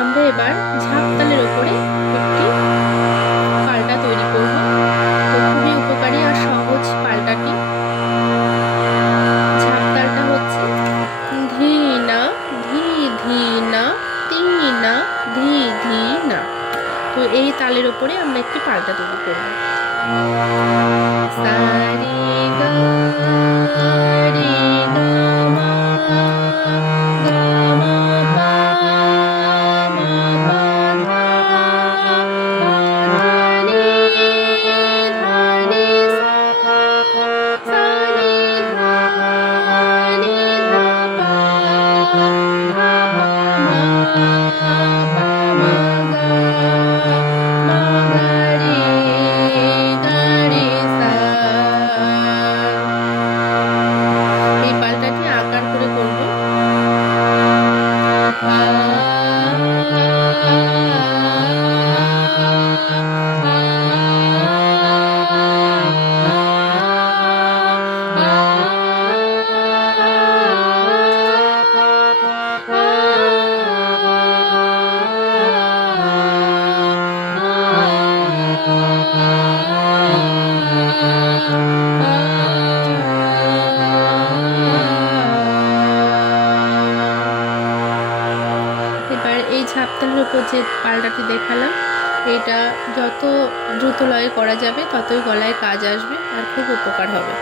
আমরা এবার ঝাঁপতালের ওপরে একটি পাল্টা তৈরি করব। খুবই উপকারী আর সহজ পাল্টাটি। ঝাঁপতালটা হচ্ছে ধি না ধি ধি না তি না ধি ধি না তো এই তালের ওপরে আমরা একটি পাল্টা তৈরি করব। এবার এই উপর যে পাল্টাটি দেখালাম। এটা যত দ্রুত লয়ে করা যাবে, ততই গলায় কাজ আসবে আর খুব উপকার হবে।